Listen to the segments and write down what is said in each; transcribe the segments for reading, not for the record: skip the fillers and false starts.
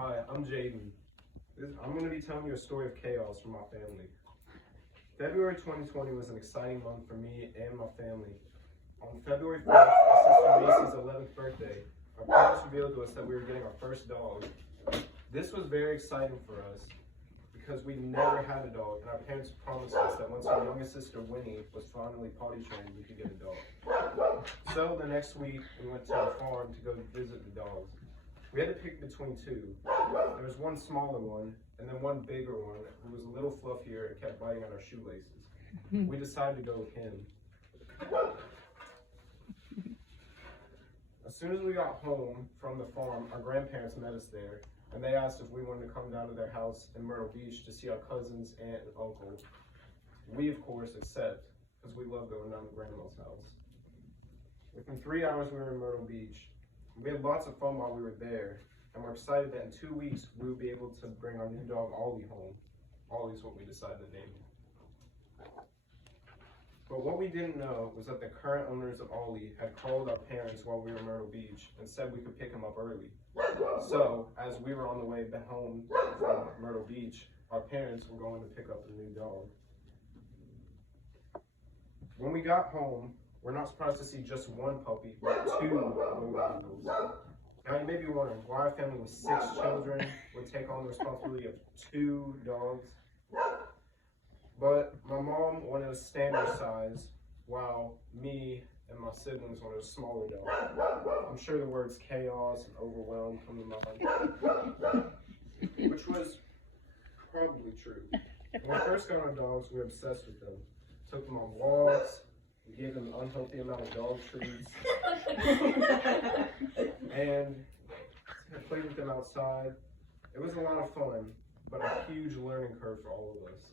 Hi, I'm Jadon. I'm going to be telling you a story of chaos from my family. February 2020 was an exciting month for me and my family. On February 4th, my sister Macy's 11th birthday, our parents revealed to us that we were getting our first dog. This was very exciting for us because we never had a dog, and our parents promised us that once our youngest sister Winnie was finally potty trained, we could get a dog. So the next week, we went to our farm to go visit the dogs. We had to pick between two. There was one smaller one, and then one bigger one who was a little fluffier and kept biting at our shoelaces. We decided to go with him. As soon as we got home from the farm, our grandparents met us there, and they asked if we wanted to come down to their house in Myrtle Beach to see our cousins, aunt, and uncle. We, of course, accept, because we love going down to Grandma's house. Within 3 hours, we were in Myrtle Beach. We had lots of fun while we were there, and we're excited that in 2 weeks, we will be able to bring our new dog, Ollie, home. Ollie's what we decided to name him. But what we didn't know was that the current owners of Ollie had called our parents while we were in Myrtle Beach and said we could pick him up early. So, as we were on the way back home from Myrtle Beach, our parents were going to pick up the new dog. When we got home, we're not surprised to see just one puppy, but two little eagles. Now you may be wondering why a family with 6 children would take on the responsibility of 2 dogs. But my mom wanted a standard size, while me and my siblings wanted a smaller dog. I'm sure the words chaos and overwhelmed come to mind, which was probably true. When we first got our dogs, we were obsessed with them. Took them on walks, we gave them an unhealthy amount of dog treats, and I played with them outside. It was a lot of fun, but a huge learning curve for all of us.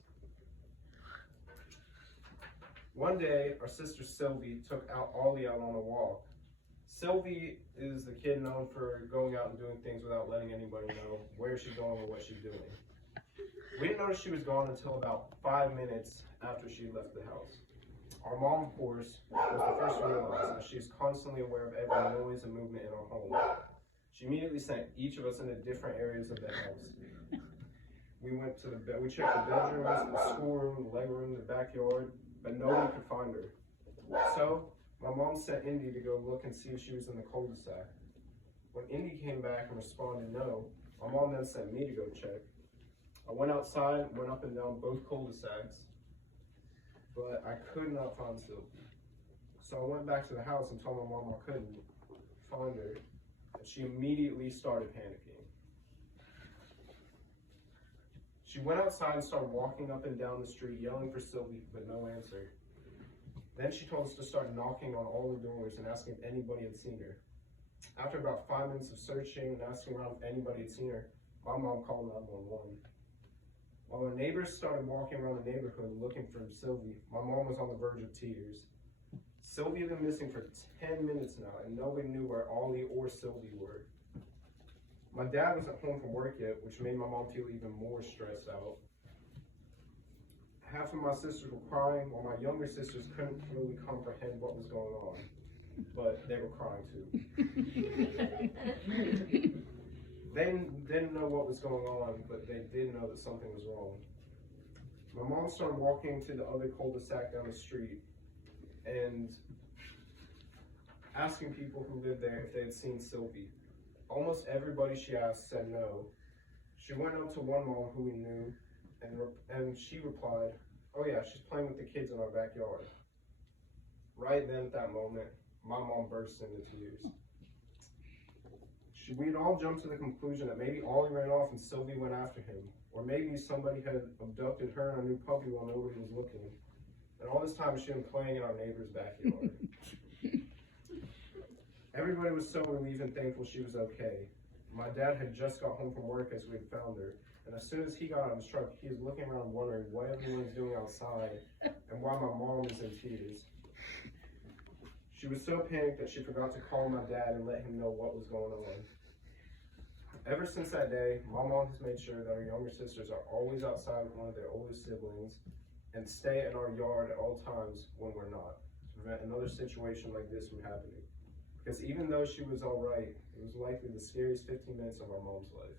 One day, our sister Sylvie took Ollie out on a walk. Sylvie is the kid known for going out and doing things without letting anybody know where she's going or what she's doing. We didn't notice she was gone until about 5 minutes after she left the house. Our mom, of course, was the first to realize that she is constantly aware of every noise and movement in our home. She immediately sent each of us into different areas of the house. We checked the bedrooms, the schoolroom, the leg room, the backyard, but nobody could find her. So, my mom sent Indy to go look and see if she was in the cul-de-sac. When Indy came back and responded no, my mom then sent me to go check. I went outside, went up and down both cul-de-sacs, but I could not find Sylvie. So I went back to the house and told my mom I couldn't find her, and she immediately started panicking. She went outside and started walking up and down the street, yelling for Sylvie, but no answer. Then she told us to start knocking on all the doors and asking if anybody had seen her. After about 5 minutes of searching and asking around if anybody had seen her, my mom called 911. While the neighbors started walking around the neighborhood looking for Sylvie, my mom was on the verge of tears. Sylvie had been missing for 10 minutes now, and nobody knew where Ollie or Sylvie were. My dad wasn't home from work yet, which made my mom feel even more stressed out. Half of my sisters were crying, while my younger sisters couldn't really comprehend what was going on, but they were crying too. They didn't know what was going on, but they did know that something was wrong. My mom started walking to the other cul-de-sac down the street and asking people who lived there if they had seen Sylvie. Almost everybody she asked said no. She went up to one mom who we knew, and she replied, "Oh yeah, she's playing with the kids in our backyard." Right then at that moment, my mom burst into tears. We'd all jumped to the conclusion that maybe Ollie ran off and Sylvie went after him, or maybe somebody had abducted her and our new puppy while nobody was looking. And all this time she'd been playing in our neighbor's backyard. Everybody was so relieved and thankful she was okay. My dad had just got home from work as we had found her, and as soon as he got out of his truck, he was looking around wondering what everyone's doing outside and why my mom was in tears. She was so panicked that she forgot to call my dad and let him know what was going on. Ever since that day, my mom has made sure that our younger sisters are always outside with one of their older siblings and stay in our yard at all times when we're not, to prevent another situation like this from happening. Because even though she was all right, it was likely the scariest 15 minutes of our mom's life.